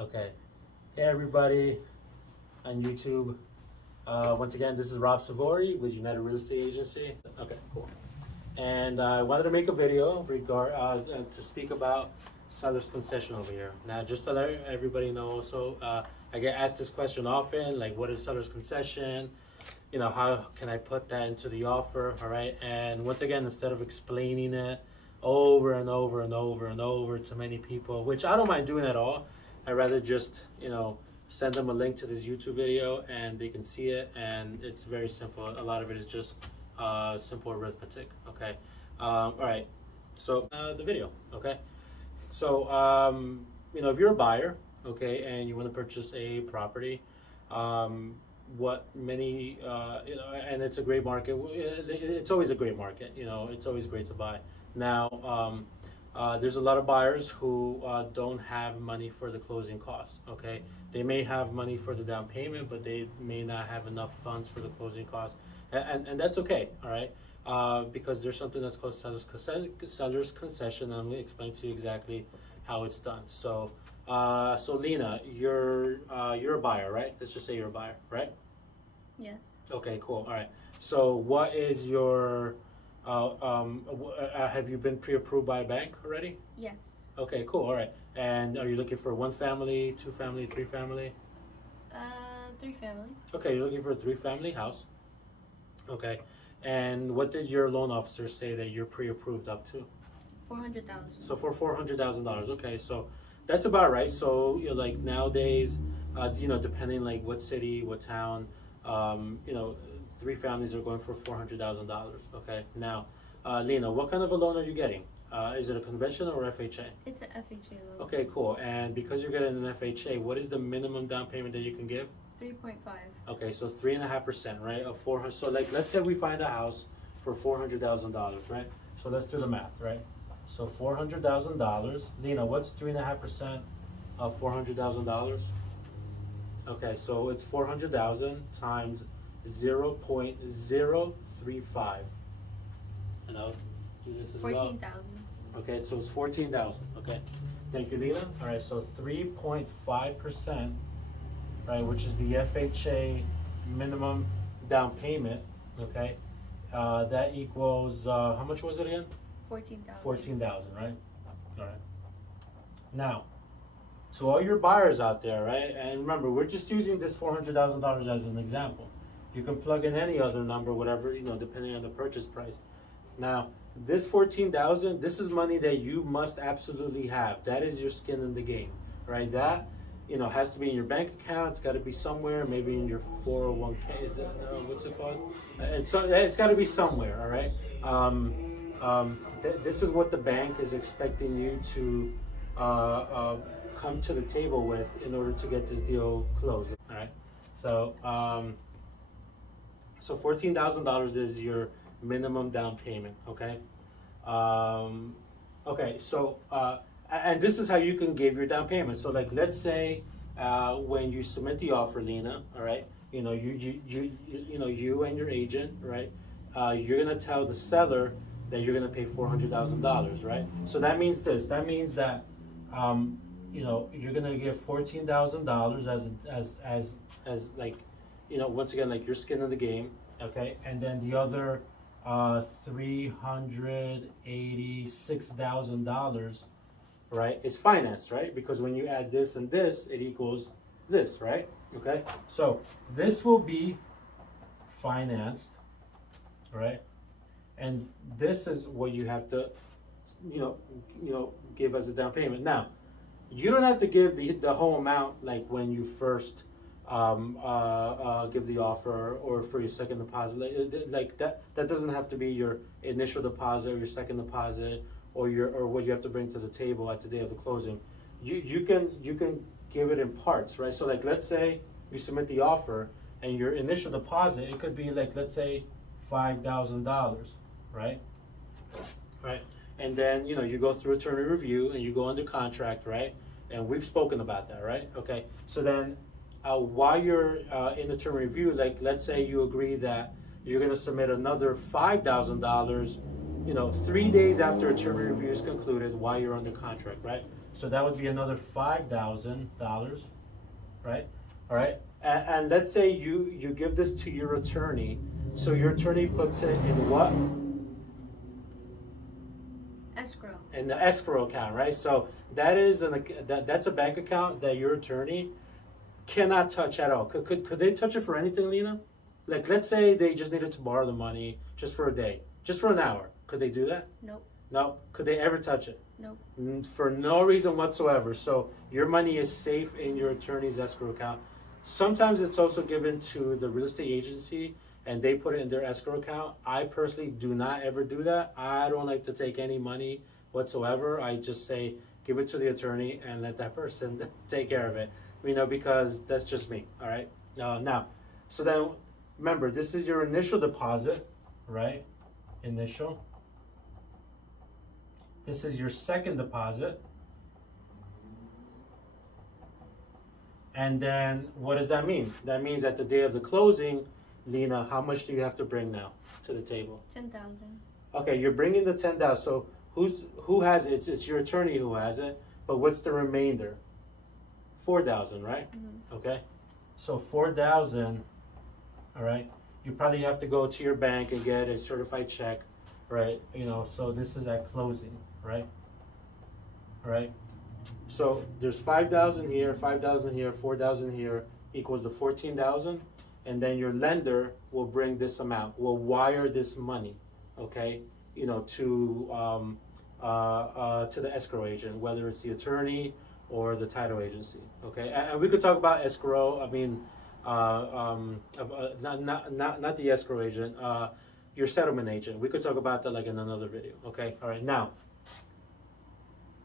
Okay. Hey everybody on YouTube. Once again, this is Rob Savori with United Real Estate Agency. Okay, cool. And I wanted to make a video to speak about seller's concession over here. Now, just to let everybody know, also, I get asked this question often, like, what is seller's concession? You know, how can I put that into the offer? All right. And once again, instead of explaining it over and over and over and over to many people, which I don't mind doing at all, I'd rather just, send them a link to this YouTube video and they can see it. And it's very simple. A lot of it is just simple arithmetic. Okay. All right. So the video. Okay. So, if you're a buyer, okay, and you want to purchase a property, what many, and it's a great market. It's always a great market. It's always great to buy. Now, there's a lot of buyers who don't have money for the closing costs. Okay, they may have money for the down payment, but they may not have enough funds for the closing costs, and that's okay. All right, because there's something that's called seller's concession. I'm going to explain to you exactly how it's done. So Lena, you're a buyer, right? Let's just say you're a buyer, right? Yes. Okay, cool. All right. So what is your have you been pre-approved by a bank already? Yes. Okay, cool. All right. And are you looking for one family, two family, three family? 3 family. Okay, you're looking for a 3-family house. Okay. And what did your loan officer say that you're pre-approved up to? 400,000. So for $400,000. Okay, so that's about right. So like nowadays, depending like what city, what town, 3 families are going for $400,000. Okay. Now, Lena, what kind of a loan are you getting? Is it a conventional or FHA? It's an FHA loan. Okay, cool. And because you're getting an FHA, what is the minimum down payment that you can give? 3.5. Okay, so 3.5%, right? Of 400. So like, let's say we find a house for $400,000, right? So let's do the math, right? So $400,000. Lena, what's 3.5% of $400,000? Okay, so it's 400,000 times 0.035. And I'll do this as well. 14,000. Okay, so it's 14,000. Okay, thank you, Lena. All right, so 3.5%, right, which is the FHA minimum down payment. Okay, that equals how much was it again? 14,000. 14,000, right? All right. Now, to all your buyers out there, right? And remember, we're just using this $400,000 as an example. You can plug in any other number, whatever, depending on the purchase price. Now, this 14,000, this is money that you must absolutely have. That is your skin in the game, right? That, has to be in your bank account. It's got to be somewhere, maybe in your 401k. Is that, what's it called? It's got to be somewhere, all right? This is what the bank is expecting you to come to the table with in order to get this deal closed, all right? So, so $14,000 is your minimum down payment, okay? Okay, so, and this is how you can give your down payment. So like, let's say when you submit the offer, Lena, all right, you and your agent, right, you're gonna tell the seller that you're gonna pay $400,000, right? So that means this. That means that you're gonna give $14,000 as like, once again, like your skin in the game, okay? And then the other $386,000, right, is financed, right? Because when you add this and this, it equals this, right? Okay, so this will be financed, right? And this is what you have to, give as a down payment. Now, you don't have to give the whole amount like when you first give the offer or for your second deposit. Like that doesn't have to be your initial deposit or your second deposit or what you have to bring to the table at the day of the closing. You can give it in parts, right? So like, let's say you submit the offer and your initial deposit, it could be like, let's say $5,000, right? Right. And then, you go through attorney review and you go under contract, right? And we've spoken about that, right? Okay. So then while you're in attorney review, like let's say you agree that you're going to submit another $5,000, 3 days after attorney review is concluded while you're under contract, right? So that would be another $5,000, right? All right. And let's say you give this to your attorney. So your attorney puts it in what? Escrow. In the escrow account, right? So that's a bank account that your attorney cannot touch at all. Could they touch it for anything, Lena? Like, let's say they just needed to borrow the money just for a day, just for an hour. Could they do that? Nope. No. Could they ever touch it? Nope. For no reason whatsoever. So your money is safe in your attorney's escrow account. Sometimes it's also given to the real estate agency and they put it in their escrow account. I personally do not ever do that. I don't like to take any money whatsoever. I just say, give it to the attorney and let that person take care of it. Because that's just me, all right? Now, so then, remember, this is your initial deposit, right? Initial. This is your second deposit. And then, what does that mean? That means at the day of the closing, Lena, how much do you have to bring now to the table? 10,000. Okay, you're bringing the 10,000. So who has it? It's your attorney who has it. But what's the remainder? 4,000, right? Mm-hmm. Okay, so 4,000. All right, you probably have to go to your bank and get a certified check, right? So this is at closing, right? All right. So there's 5,000 here, 5,000 here, 4,000 here equals the 14,000, and then your lender will bring this amount, will wire this money, okay? To the escrow agent, whether it's the attorney or the title agency, okay? And we could talk about escrow. Not the escrow agent, your settlement agent. We could talk about that like in another video, okay? All right, now,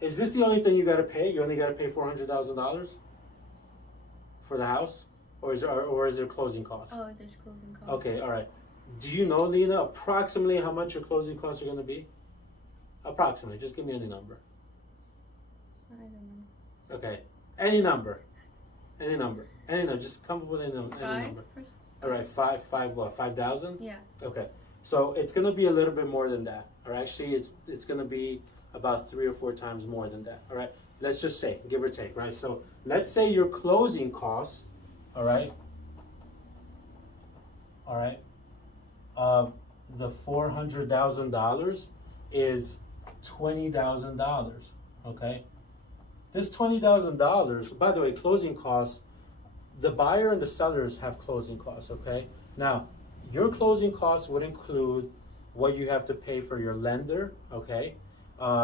is this the only thing you got to pay? You only got to pay $400,000 for the house, or is there closing costs? Oh, there's closing costs. Okay, all right. Do you know, Lena, approximately how much your closing costs are going to be? Approximately, just give me any number. I don't know. Okay, any number. Just come up with any number. All right, what? 5,000? Yeah. Okay, so it's going to be a little bit more than that. Or actually, it's going to be about 3 or 4 times more than that. All right, let's just say, give or take, right? So let's say your closing costs, all right, the $400,000 is $20,000. Okay, this $20,000. By the way, closing costs. The buyer and the sellers have closing costs. Okay, now your closing costs would include what you have to pay for your lender. Okay.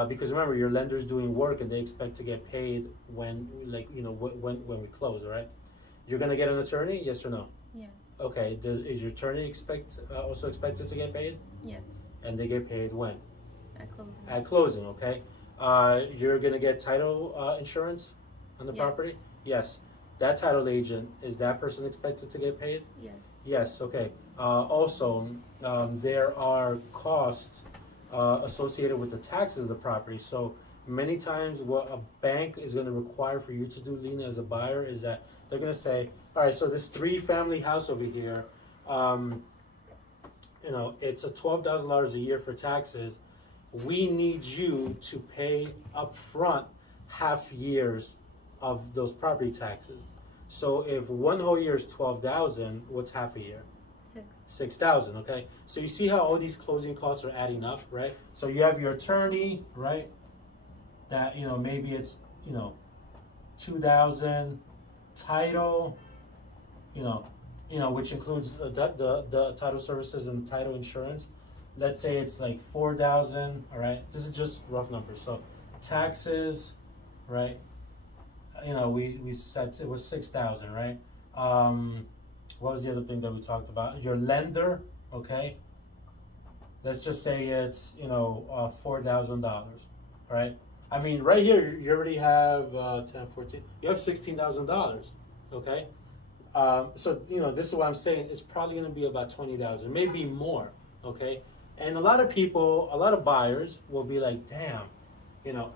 Because remember, your lender's doing work and they expect to get paid when we close, all right? You're gonna get an attorney, yes or no? Yes. Okay, is your attorney also expected to get paid? Yes. And they get paid when? At closing. At closing, okay. You're gonna get title insurance on the property? Yes. That title agent, is that person expected to get paid? Yes. Yes, okay. Also, there are costs associated with the taxes of the property. So many times what a bank is going to require for you to do, Lena, as a buyer, is that they're going to say, all right, so this 3-family house over here, it's a $12,000 a year for taxes. We need you to pay upfront half years of those property taxes. So if one whole year is $12,000, what's half a year? 6,000. Okay, so you see how all these closing costs are adding up, right? So you have your attorney, right? That maybe it's 2,000, title, which includes the title services and the title insurance. Let's say it's like 4,000. All right, this is just rough numbers. So taxes, right? We said it was 6,000, right? What was the other thing that we talked about? Your lender, okay? Let's just say it's, $4,000, right? I mean, right here, you already have 10, 14, you have $16,000, okay? So, this is what I'm saying. It's probably going to be about 20,000, maybe more, okay? And a lot of buyers will be like, damn,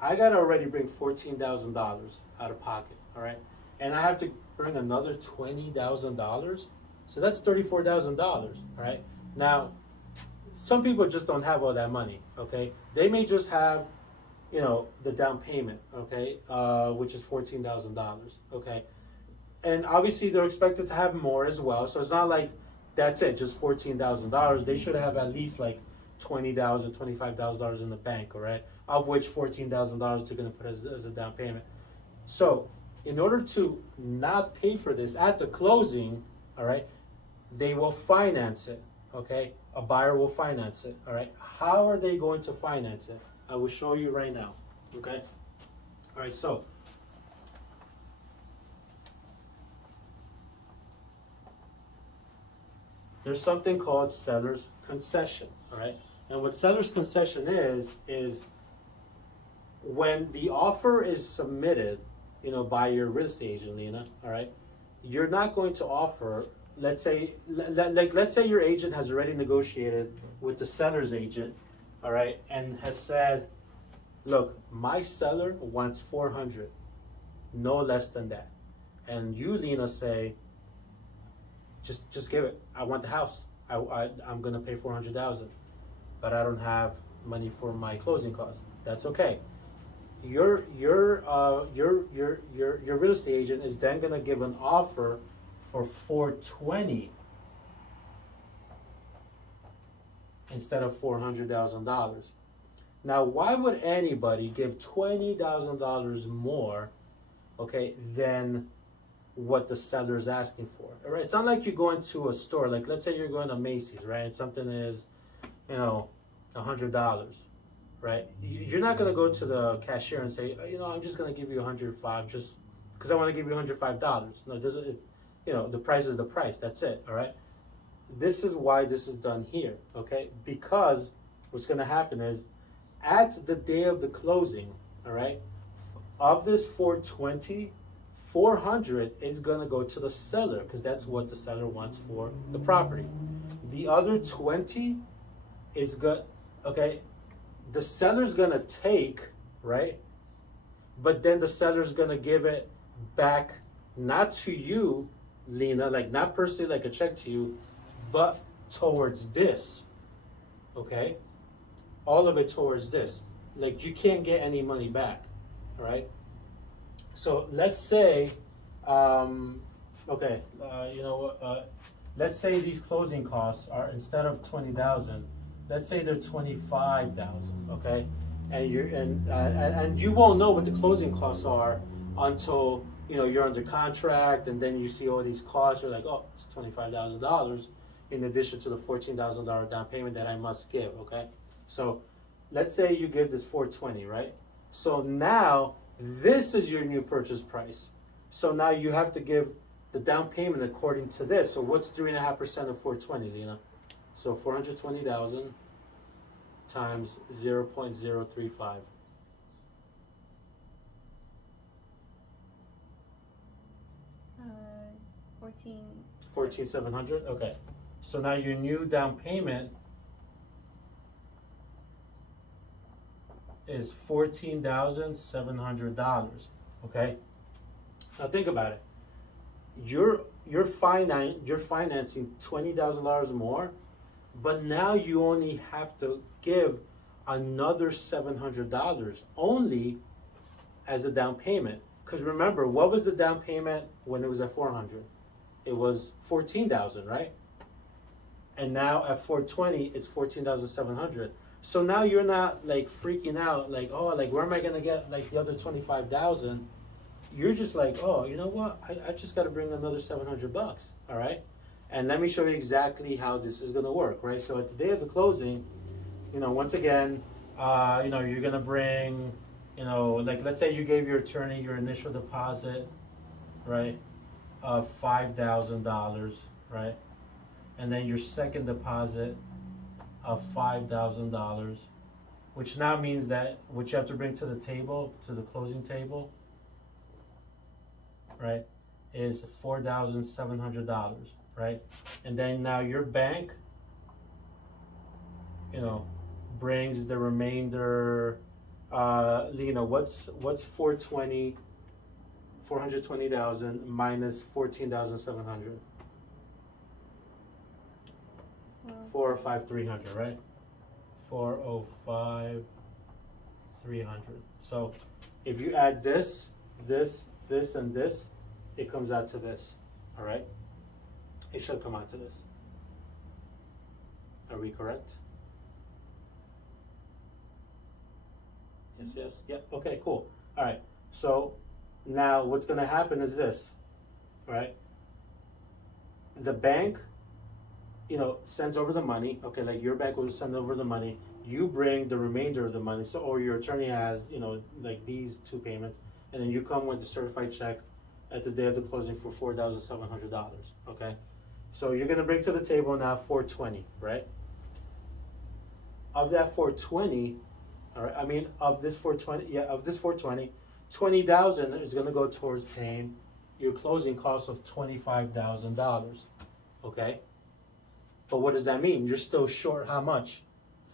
I got to already bring $14,000 out of pocket, all right? And I have to bring another $20,000. So that's $34,000, all right? Now, some people just don't have all that money, okay? They may just have the down payment, okay, which is $14,000, okay, and obviously they're expected to have more as well. So it's not like that's it, just $14,000. They should have at least like $20,000, $25,000 in the bank, all right, of which $14,000 they're going to put as a down payment. So in order to not pay for this at the closing, all right, they will finance it, okay? A buyer will finance it, all right? How are they going to finance it? I will show you right now, okay? All right, so there's something called seller's concession, all right? And what seller's concession is when the offer is submitted, by your real estate agent, Lena, all right? You're not going to offer, let's say your agent has already negotiated with the seller's agent, all right, and has said, look, my seller wants 400, no less than that. And you, Lena, say, just give it. I want the house. I'm gonna pay 400,000, but I don't have money for my closing costs. That's okay. Your real estate agent is then gonna give an offer for 420 instead of $400,000. Now, why would anybody give $20,000 more, okay, than what the seller is asking for? All right, it's not like you're going to a store. Like, let's say you're going to Macy's, right? Something is, $100, right? You're not going to go to the cashier and say, I'm just going to give you $105 just because I want to give you $105. No, it doesn't. The price is the price. That's it. All right. This is why this is done here. Okay, because what's going to happen is at the day of the closing, all right, of this 420, 400 is going to go to the seller because that's what the seller wants for the property. The other 20 is good. Okay, the seller's going to take, right, but then the seller's going to give it back, not to you, Lena, like not personally like a check to you, but towards this. Okay, all of it towards this. Like you can't get any money back. All right. So let's say, let's say these closing costs are, instead of 20,000, let's say they're 25,000. Okay, and you won't know what the closing costs are until you're under contract, and then you see all these costs. You're like, oh, it's $25,000 in addition to the $14,000 down payment that I must give. Okay, so let's say you give this 420, right? So now this is your new purchase price. So now you have to give the down payment according to this. So what's 3.5% of 420, Lena? So 420,000 times 0.035. 14,700. Okay. So now your new down payment is $14,700. Okay. Now think about it. You're financing $20,000 more, but now you only have to give another $700 only as a down payment. Because remember, what was the down payment when it was at 400? It was 14,000, right? And now at 420, it's 14,700. So now you're not like freaking out, like, oh, like where am I gonna get like the other 25,000? You're just like, oh, you know what? I just got to bring another $700, all right? And let me show you exactly how this is gonna work, right? So at the day of the closing, once again, you're gonna bring, like let's say you gave your attorney your initial deposit, right, of $5,000, right, and then your second deposit of $5,000, which now means that what you have to bring to the table, to the closing table, right, is $4,700, right? And then now your bank, brings the remainder. What's 420,000 minus 14,700? 405,300, right? 405,300. 300. So if you add this, and this, it comes out to this. All right? It should come out to this. Are we correct? Yes. Yep. Okay, cool. All right. So now what's going to happen is this, right? The bank, sends over the money. Okay, like your bank will send over the money. You bring the remainder of the money. So, or your attorney has, like these two payments, and then you come with a certified check at the day of the closing for $4,700. Okay. So you're going to bring to the table now 420, right? Of that 420, all right, of this 420, 20,000 is going to go towards paying your closing costs of $25,000. Okay? But what does that mean? You're still short how much?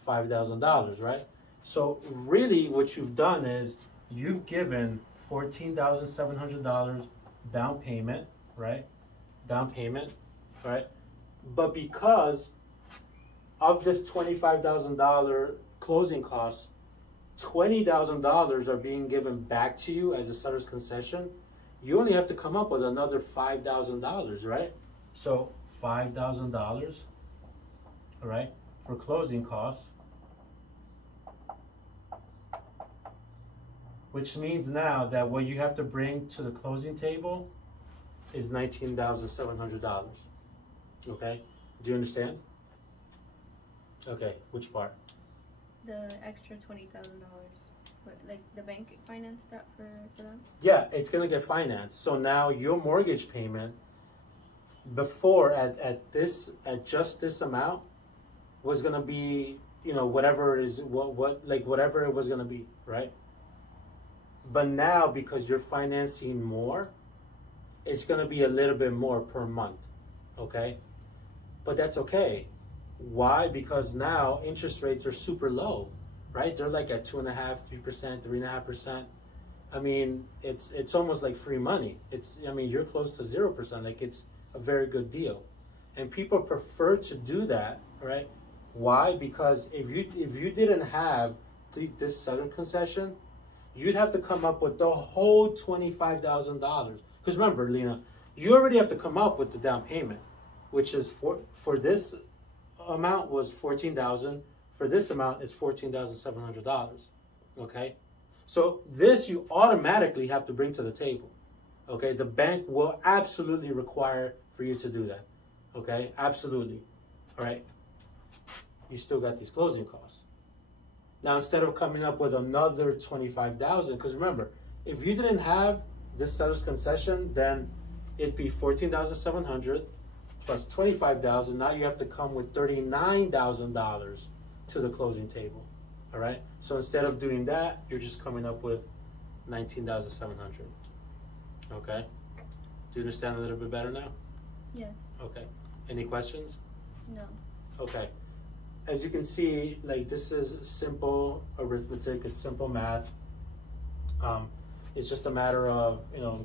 $5,000, right? So really what you've done is you've given $14,700 down payment, right? But because of this $25,000 closing costs, $20,000 are being given back to you as a seller's concession. You only have to come up with another $5,000, right? So $5,000, all right, for closing costs, which means now that what you have to bring to the closing table is $19,700. Okay, do you understand? Okay, which part? The extra $20,000. Like the bank financed that for them? Yeah, it's gonna get financed. So now your mortgage payment before at just this amount was gonna be, whatever it is, whatever it was gonna be, right? But now because you're financing more, it's gonna be a little bit more per month, okay? But that's okay. Why? Because now interest rates are super low, right? They're like at 2.5%, 3%, 3.5%. I mean, it's almost like free money. You're close to 0%. Like, it's a very good deal, and people prefer to do that, right? Why? Because if you didn't have this seller concession, you'd have to come up with the whole $25,000. Because remember, Lena, you already have to come up with the down payment, which is for this amount was $14,000. For this amount is $14,700. Okay, so this you automatically have to bring to the table. Okay, the bank will absolutely require for you to do that. Okay, absolutely. All right, you still got these closing costs. Now instead of coming up with another $25,000, because remember, if you didn't have this seller's concession, then it'd be $14,700 plus $25,000. Now you have to come with $39,000 to the closing table. All right. So instead of doing that, you're just coming up with $19,700. Okay. Do you understand a little bit better now? Yes. Okay. Any questions? No. Okay. As you can see, like, this is simple arithmetic. It's simple math. It's just a matter of,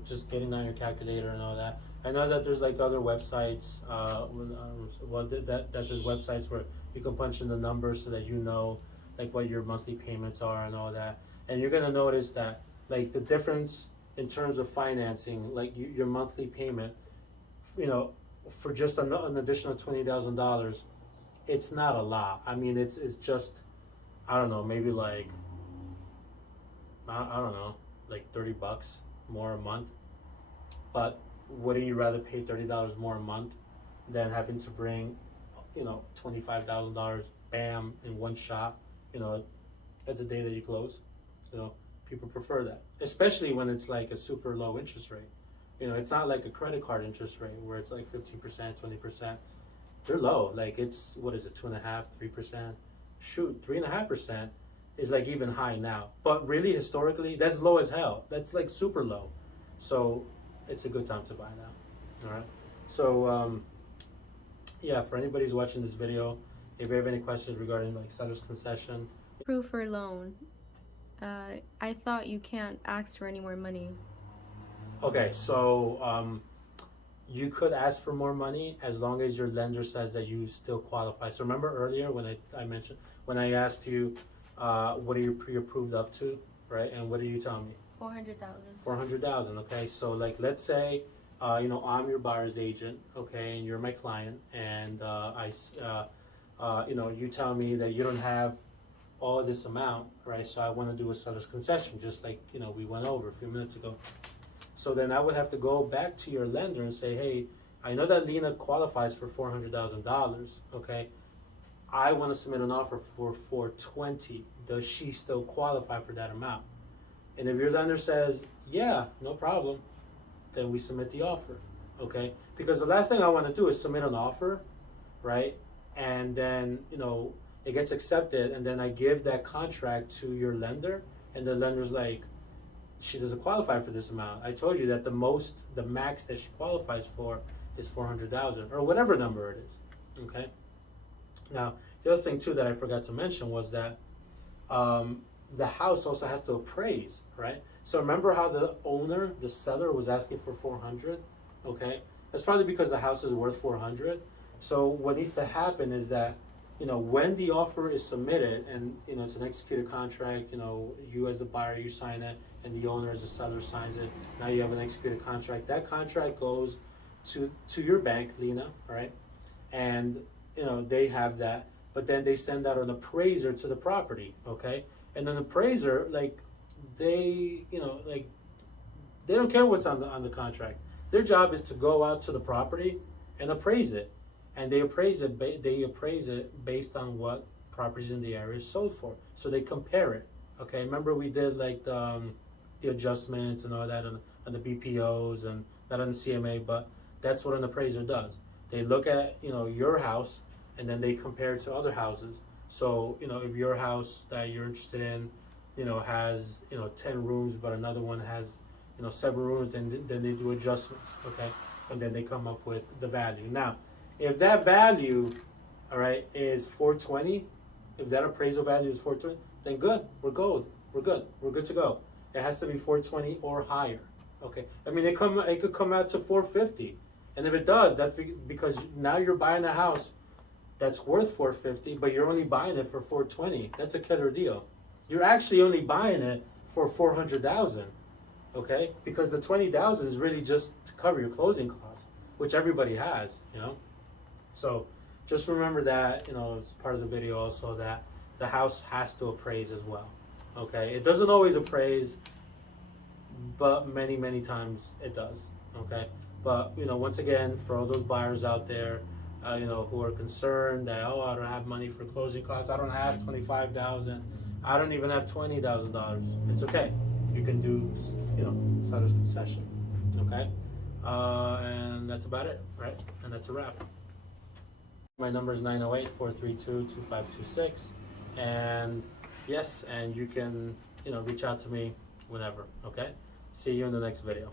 just getting on your calculator and all that. I know that there's like other websites, that there's websites where you can punch in the numbers so that like what your monthly payments are and all that. And you're gonna notice that like the difference in terms of financing, like your monthly payment, for just an additional $20,000, it's not a lot. I mean, it's just, I don't know, maybe like, I don't know, like $30 more a month. But wouldn't you rather pay $30 more a month than having to bring, $25,000 bam in one shot, at the day that you close? People prefer that, especially when it's like a super low interest rate. It's not like a credit card interest rate where it's like 15%, 20%. They're low. Like, it's, what is it, 2.5%, 3%? Shoot, 3.5% is like even high now. But really, historically, that's low as hell. That's like super low. So it's a good time to buy now. All right. So yeah, for anybody who's watching this video, if you have any questions regarding like seller's concession, Proof or loan. I thought you can't ask for any more money. okay, so you could ask for more money as long as your lender says that you still qualify. So remember earlier when I mentioned, when I asked you, what are you pre-approved up to, right? And what are you telling me? 400,000. 400,000. Okay, so like let's say, I'm your buyer's agent, okay, and you're my client, and you tell me that you don't have all this amount, right? So I want to do a seller's concession, just like we went over a few minutes ago. So then I would have to go back to your lender and say, hey, I know that Lena qualifies for $400,000, okay? I want to submit an offer for 420. Does she still qualify for that amount? And if your lender says, yeah, no problem, then we submit the offer, okay? Because the last thing I want to do is submit an offer, right? And then, it gets accepted, and then I give that contract to your lender, and the lender's like, she doesn't qualify for this amount. I told you that the max that she qualifies for is 400,000, or whatever number it is, okay? Now, the other thing too that I forgot to mention was that the house also has to appraise, right? So remember how the seller was asking for 400, okay? That's probably because the house is worth 400. So what needs to happen is that, when the offer is submitted and, it's an executed contract, you as the buyer, you sign it, and the owner as the seller signs it. Now you have an executed contract. That contract goes to your bank, Lena, right? And, they have that, but then they send out an appraiser to the property, okay? And an appraiser, they don't care what's on the contract. Their job is to go out to the property and appraise it, and they appraise it based on what properties in the area is sold for. So they compare it. Okay, remember we did the adjustments and all that on the BPOs and not on the CMA, but that's what an appraiser does. They look at your house, and then they compare it to other houses. So if your house that you're interested in has 10 rooms, but another one has 7 rooms, then they do adjustments, okay, and then they come up with the value. Now, if that value, all right, is 420, if that appraisal value is 420, then good, we're good to go. It has to be 420 or higher, okay. I mean, it could come out to 450, and if it does, that's because now you're buying a house that's worth 450, but you're only buying it for 420. That's a killer deal. You're actually only buying it for 400,000, okay? Because the 20,000 is really just to cover your closing costs, which everybody has, So just remember that, it's part of the video also, that the house has to appraise as well, okay? It doesn't always appraise, but many, many times it does, okay? But, once again, for all those buyers out there, who are concerned that, I don't have money for closing costs, I don't have $25,000, I don't even have $20,000. It's okay. You can do, seller's concession, okay? And that's about it, right? And that's a wrap. My number is 908-432-2526, and yes, and you can, reach out to me whenever, okay? See you in the next video.